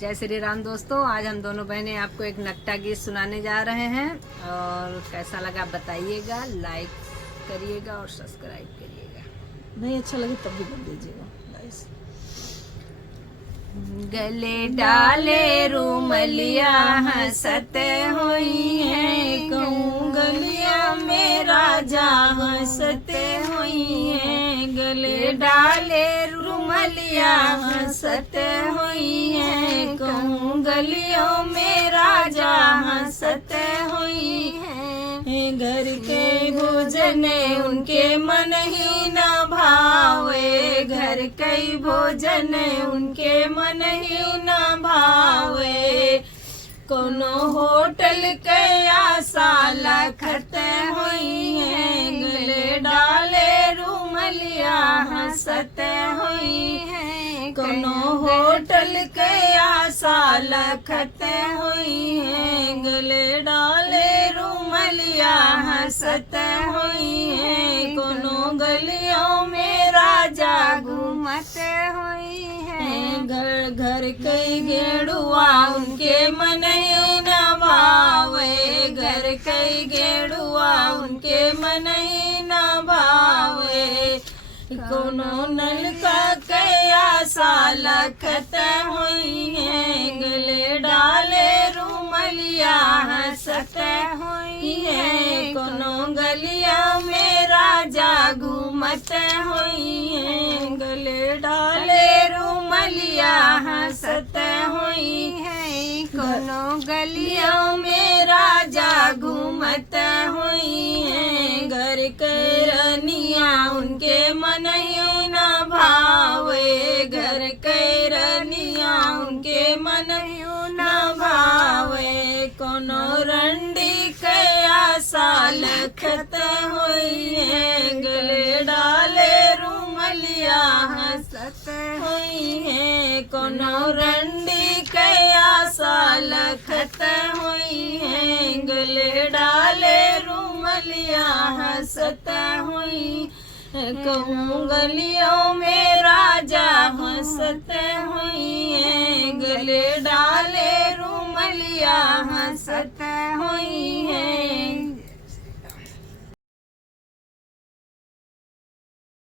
जय श्री राम दोस्तों। आज हम दोनों बहनें आपको एक नकटा गीत सुनाने जा रहे हैं और कैसा लगा बताइएगा, लाइक करिएगा और सब्सक्राइब करिएगा। नहीं अच्छा लगे तब भी कर दीजिएगा गाइस। गले डाले रूमलिया हंसत हुई है, कहूँ गलिया में राजा हंसत हुई है। गले डाले रूमलिया हंसत हुई है, कहूँ गलियों में राजा हंसत हुई है। घर के भोजन उनके मन ही न भावे, घर कई भोजन उनके मन ही न भावे। कोनो होटल के आशा लखत हुई है, गले डाले रूमलिया हंसत हुई है। कोनो होटल के आशा लखत हुई है, गले डाले रूमलिया हंसत हुई है। कोनो गलियों में राजा घूमत हुई है। घर घर कई गेड़ुआ उनके मन ही न भावे, घर कई गेड़ुआ उनके मन ही न भावे। कोनो नलका के आशा लखत हुई है, गले डाले रूमलिया हंसत हुई है। कोनो गलिया में राजा घूमत हुई है, गले डाले रूमलिया हंसत हुई है। कोनो गलियों में राजा घूमत हुई है। घर के रनिया उनके मन ही न भावे, घर के रनिया उनके मन ही न भावे। कोनो रंडी के आशा लखत हुई है, गले डाले रूमलिया हंसत हुई है। कोनो रंडी के आशा लखत हुई है, गले डाले रूमलिया हंसत हुई। कहूँ गलियों में राजा हंसत हुई है, गले डाले रूमलिया हंसत